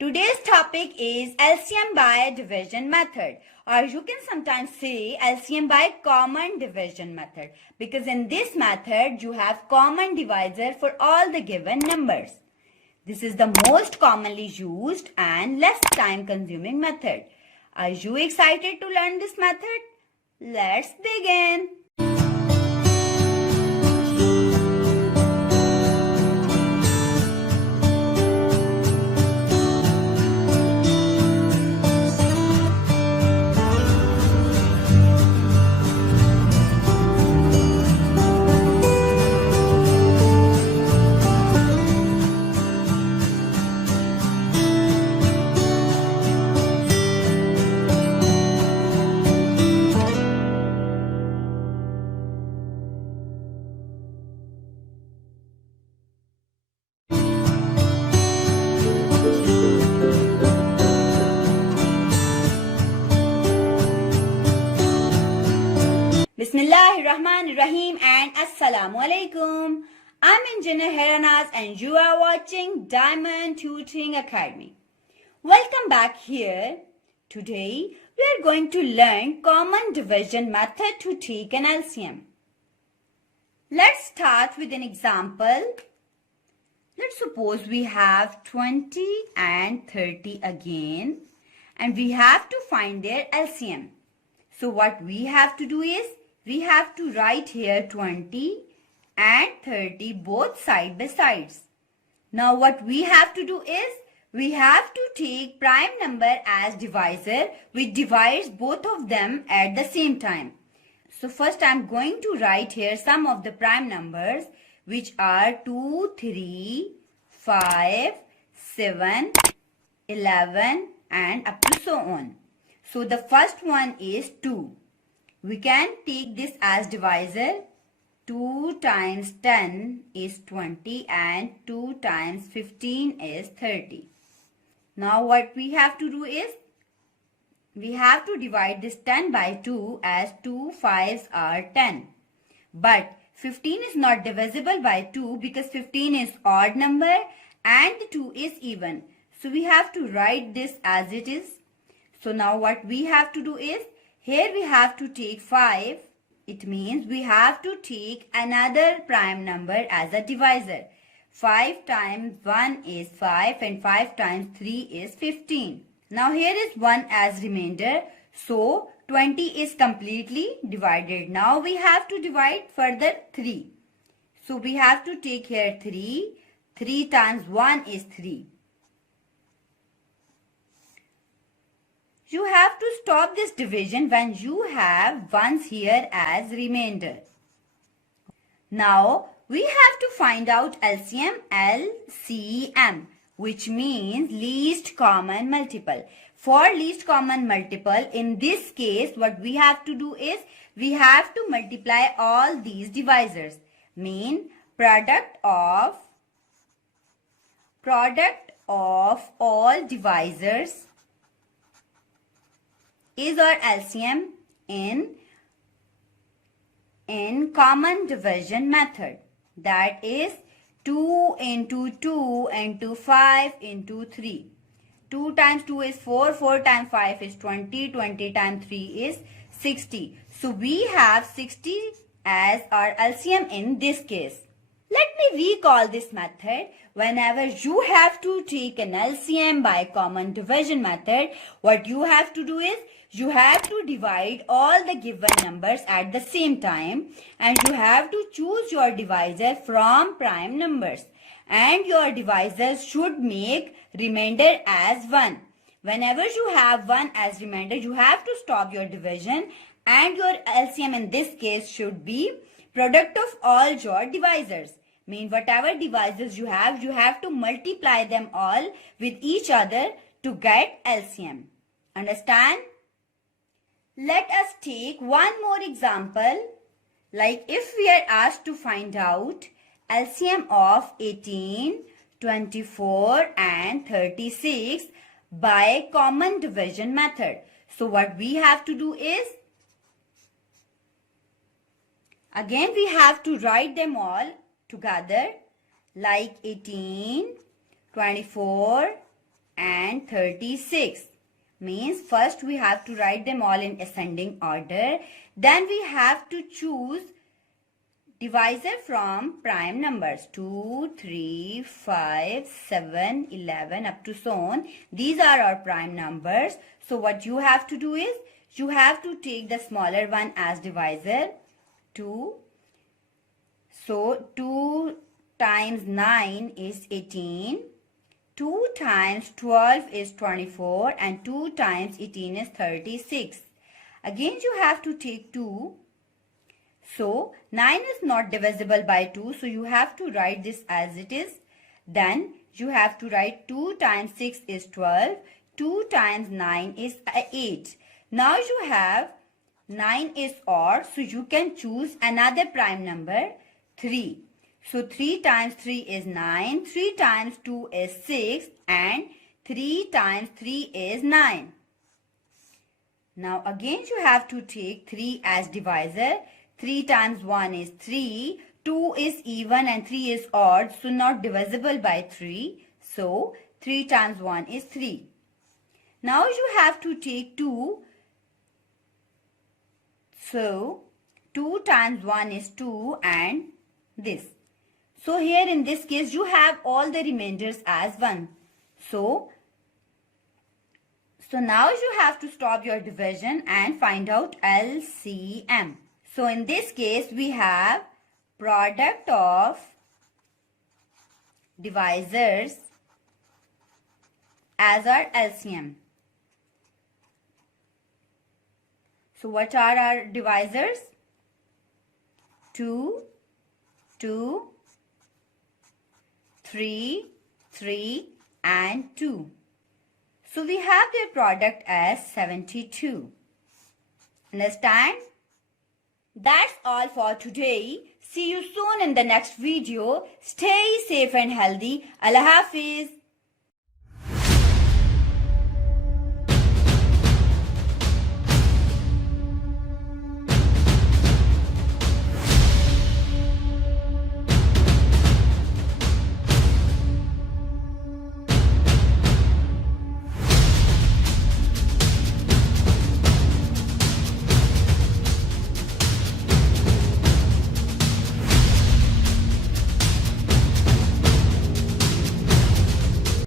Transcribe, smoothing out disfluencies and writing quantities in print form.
Today's topic is LCM by division method, or you can sometimes say LCM by common division method, because in this method you have common divisor for all the given numbers. This is the most commonly used and less time consuming method. Are you excited to learn this method? Let's begin. Bismillahirrahmanirrahim and Assalamu alaikum. I'm Engineer Heranaz and you are watching Diamond Tutoring Academy. Welcome back here. Today we are going to learn common division method to take an LCM. Let's start with an example. Let's suppose we have 20 and 30 again and we have to find their LCM. So what we have to do is we have to write here 20 and 30 both side by sides. Now what we have to do is we have to take prime number as divisor which divides both of them at the same time. So first I am going to write here some of the prime numbers which are 2, 3, 5, 7, 11 and up to so on. So the first one is 2. We can take this as divisor. 2 times 10 is 20 and 2 times 15 is 30. Now what we have to do is we have to divide this 10 by 2 as 2 5s are 10. But 15 is not divisible by 2 because 15 is odd number and 2 is even. So we have to write this as it is. So now what we have to do is here we have to take 5. It means we have to take another prime number as a divisor. 5 times 1 is 5 and 5 times 3 is 15. Now here is 1 as remainder. So 20 is completely divided. Now we have to divide further 3. So we have to take here 3. 3 times 1 is 3. You have to stop this division when you have ones here as remainder. Now we have to find out LCM, which means least common multiple. For least common multiple, in this case, what we have to do is we have to multiply all these divisors. Mean product of all divisors is our LCM in common division method. That is 2 into 2 into 5 into 3. 2 times 2 is 4, 4 times 5 is 20, 20 times 3 is 60. So we have 60 as our LCM in this case. Let me recall this method. Whenever you have to take an LCM by common division method, what you have to do is you have to divide all the given numbers at the same time and you have to choose your divisor from prime numbers and your divisors should make remainder as 1. Whenever you have 1 as remainder, you have to stop your division and your LCM in this case should be product of all your divisors. Mean whatever divisors you have to multiply them all with each other to get LCM. Understand? Let us take one more example. Like if we are asked to find out LCM of 18, 24 and 36 by common division method. So what we have to do is again we have to write them all together like 18, 24, and 36. Means first we have to write them all in ascending order. Then we have to choose divisor from prime numbers 2, 3, 5, 7, 11 up to so on. These are our prime numbers. So what you have to do is you have to take the smaller one as divisor 2. So 2 times 9 is 18. 2 times 12 is 24 and 2 times 18 is 36. Again you have to take 2. So 9 is not divisible by 2, so you have to write this as it is. Then you have to write 2 times 6 is 12, 2 times 9 is 8. Now you have 9 is odd, so you can choose another prime number 3. So 3 times 3 is 9, 3 times 2 is 6 and 3 times 3 is 9. Now again you have to take 3 as divisor. 3 times 1 is 3, 2 is even and 3 is odd, so not divisible by 3. So 3 times 1 is 3. Now you have to take 2. So 2 times 1 is 2 and this. So here in this case you have all the remainders as 1. So now you have to stop your division and find out LCM. So in this case we have product of divisors as our LCM. So what are our divisors? 2, 2, 3, 3 and 2. So we have their product as 72. Understand? That's all for today. See you soon in the next video. Stay safe and healthy. Allah Hafiz.